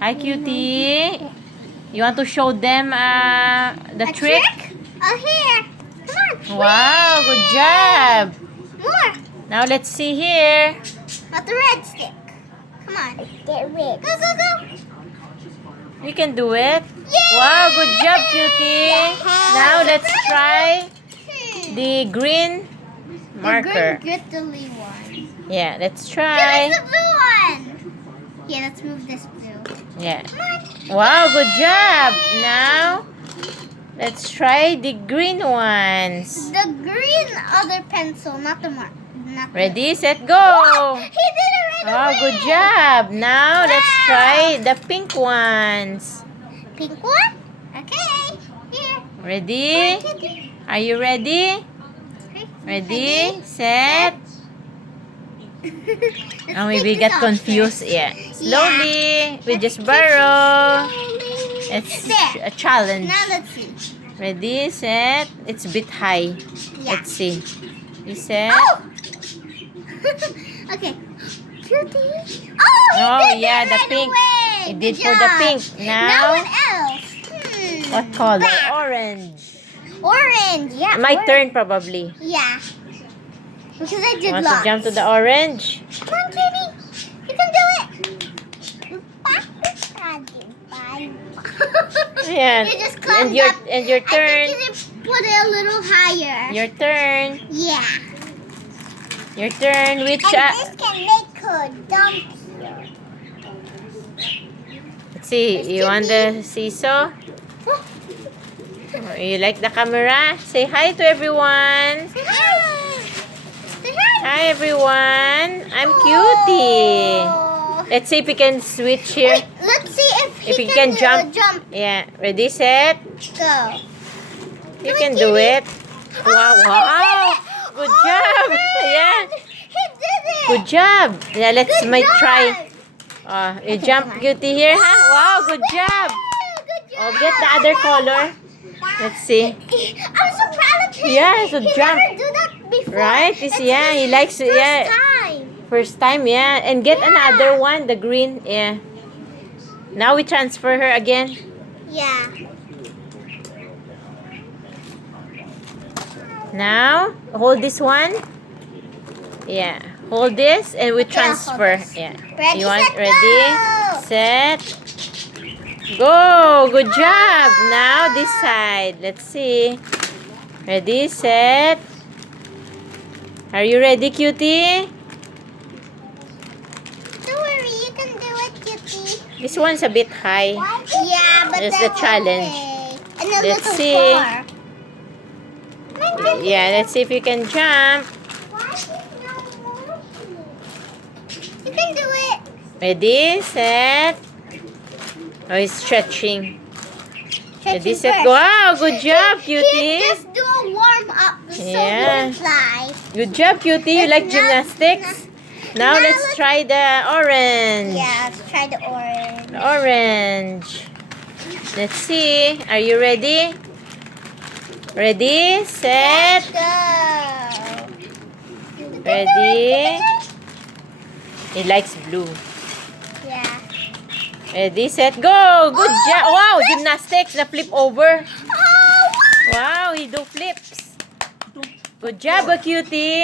Hi, Cutie. You want to show them the trick? Oh, here. Come on. Wow, good job. More. Now let's see here. Not the red stick. Come on. Get red. Go, go, go. You can do it. Yay! Wow, good job, Cutie. Now let's try the green marker. The green grittly one. Yeah, let's Here try. is the blue one. Yeah, let's move this blue. Yeah. Come on. Wow, good job. Now let's try the green ones. The green other pencil, not the mark. Ready, set, go. He did it right Oh, away. good job. Now let's Wow. try the pink ones. Pink one? Okay. Here. Ready? Are you ready? Ready, set. Oh, maybe got confused. Yeah. Slowly. We just borrow. It's a challenge. Now let's see. Ready, set. It's a bit high. Yeah. Let's see. You set. Oh! Okay. Cutie. Oh, he Oh, did yeah, it the right pink. away. He Good did for the job. pink. Now Now, what else? what color? Black. Orange. Orange. Yeah. My orange. turn probably. Yeah. Because I did Want lots. to jump to the orange? Come on, Cutie. You can do it. Yeah. You just climbed And your up. and your I turn. think you should put it a little higher. Your turn. Yeah. Your turn. Which this can make her dump here. let's see. You want the seesaw? You like the camera? Say hi to everyone. Say hi. Say hi. Hi everyone. I'm Cutie. Oh. Let's see if we can switch here. Wait, let's see if If he you can, can do jump. Yeah. Ready, set. Go. You Come can on, do Cutie. it. Wow, wow. Good job. Yeah. He did it. Good job. Yeah, let's Good might job. try. You jump, come on. Cutie, here, huh? Wow, good job. Good job. Oh, get the other color. Let's see. I'm so proud of him. Yeah, so he jump. never do that before. Right? It's Yeah, he his likes it. first Yeah. time. First time, yeah. And get Yeah. another one, the green. Yeah. Now we transfer her again. Yeah. Now, hold this one. Yeah. Hold this and we Okay, I'll hold transfer. this. Yeah. Ready, You want set, ready? go. Set. Go. Good job. Now this side. Let's see. Ready, set. Are you ready, Cutie? Don't worry, you can do it, Cutie. This one's a bit high. Yeah, but That's the that's challenge. okay. And a Let's little see. far. Yeah, let's see if you can jump. You can do it. Ready, set. Oh, he's stretching. Ready, Stretching set, first. go. Wow, good job, He Cutie. just do a warm up so Yeah. he can fly. Good job, Cutie. You It's like not- gymnastics? Now Now let's let's- try the orange. Yeah, let's try the orange. The orange. Let's see. Are you ready? Ready, set. Let's go. Ready. He likes blue. Yeah. Ready, set, go. Good job. Wow, gymnastics. The flip over. Oh, Wow, he do flips. Good job, Cutie.